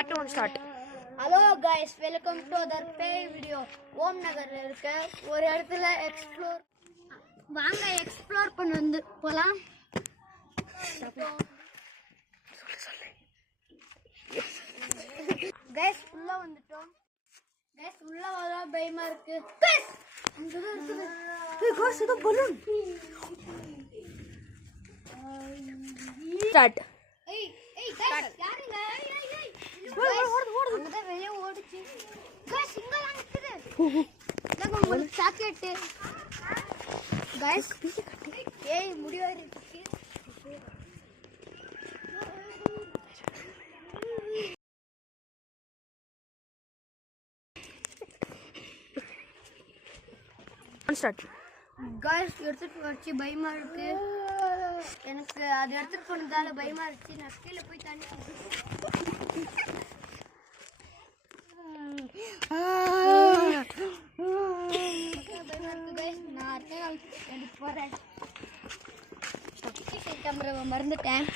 3 2 1 start. Hello guys, welcome to அதர் பே video. ஓம் நகர்ல இருக்க ஒரு இடத்துல எக்ஸ்ப்ளோர் வாங்க, எக்ஸ்ப்ளோர் பண்ண வந்து போலாம். கைஸ் உள்ள வந்துட்டோம். கைஸ் உள்ள வர பயமா இருக்கு. கைஸ் அங்க இருக்குது. கைஸ் இது பலூன். ஸ்டார்ட். ஏய் கைஸ் யாருங்க? ஓடு அங்க வெளிய ஓடுச்சு. கைஸ் இங்க நிக்குது. நான் உங்களுக்கு சாக்லேட். கைஸ் ஏய் முடிவாரி இருக்கு. ஸ்டார்ட். கைஸ் எடுத்துட்டு வச்சு பயமா இருக்கு. எனக்கு அது எடுத்துட்டு போனதால பயமா இருந்துச்சு. நான் கீழே போய் தண்ணி கேமராவை மறந்துட்டேன்.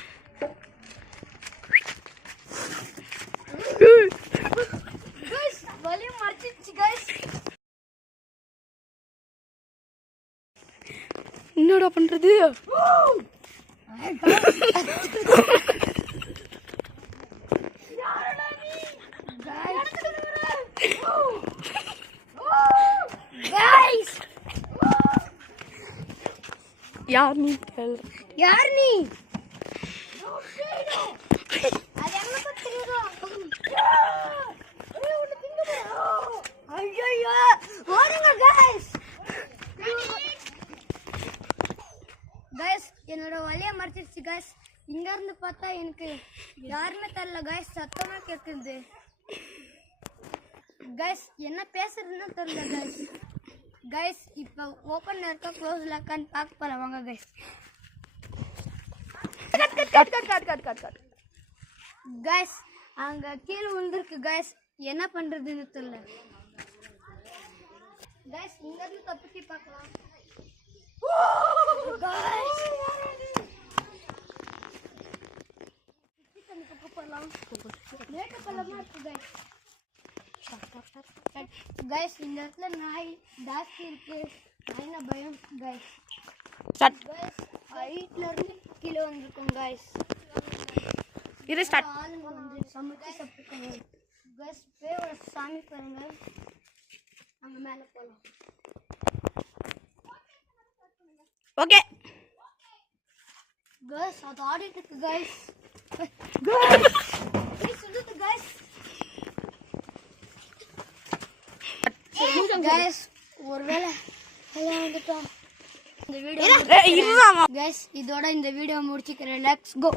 வலிய மறைச்சிச்சு கைஸ். என்னடா பண்றது? யார் நீ? யார் நீ? அது எங்க தெரியுதோ? ஐயோ ஓடுங்க கைஸ். கைஸ் என்னோட வலிய மறைச்சிருச்சு கைஸ். இங்க இருந்து பார்த்தா எனக்கு யாருமே தெரியல கைஸ். சத்தமா கேக்குது கைஸ். என்ன பேசுறதுன்னு தெரியல கைஸ். கைஸ் இப்போ ஓப்பன்ல இருக்க க்ளோஸ்ல இருக்கான்னு பார்க்க போலாம் வாங்க கைஸ். கைஸ் அங்க கீழே விழுந்திருக்கு கைஸ். என்ன பண்றதுன்னு தெரியல கைஸ். இங்க இருந்து தப்பிச்சு பார்க்கலாம் கைஸ். மேக்கப் எல்லாம் இருக்கு கைஸ். கைஸ் இந்த இடத்துல நாய் ஜாஸ்தி இருக்கு. நாய்னா பயம் கைஸ். கைஸ் ஹைட்ல இருந்து கீழே வந்திருக்கோம் கைஸ். இது ஸ்டார்ட். ஆளுங்க வந்து சமைச்சு சாப்பிட்டுருக்காங்க கைஸ். பேயோட சாமி பாருங்க. அங்க மேல போலாம். ஓகே கைஸ் அது ஆடிட்டு இருக்கு கைஸ். சொல்லுது கைஸ். கைஸ் ஒருவேளை வந்துட்டோம். இந்த வீடியோ கைஸ் இதோட இந்த வீடியோ முடிச்சுக்கிறேன். லெட்ஸ் கோ.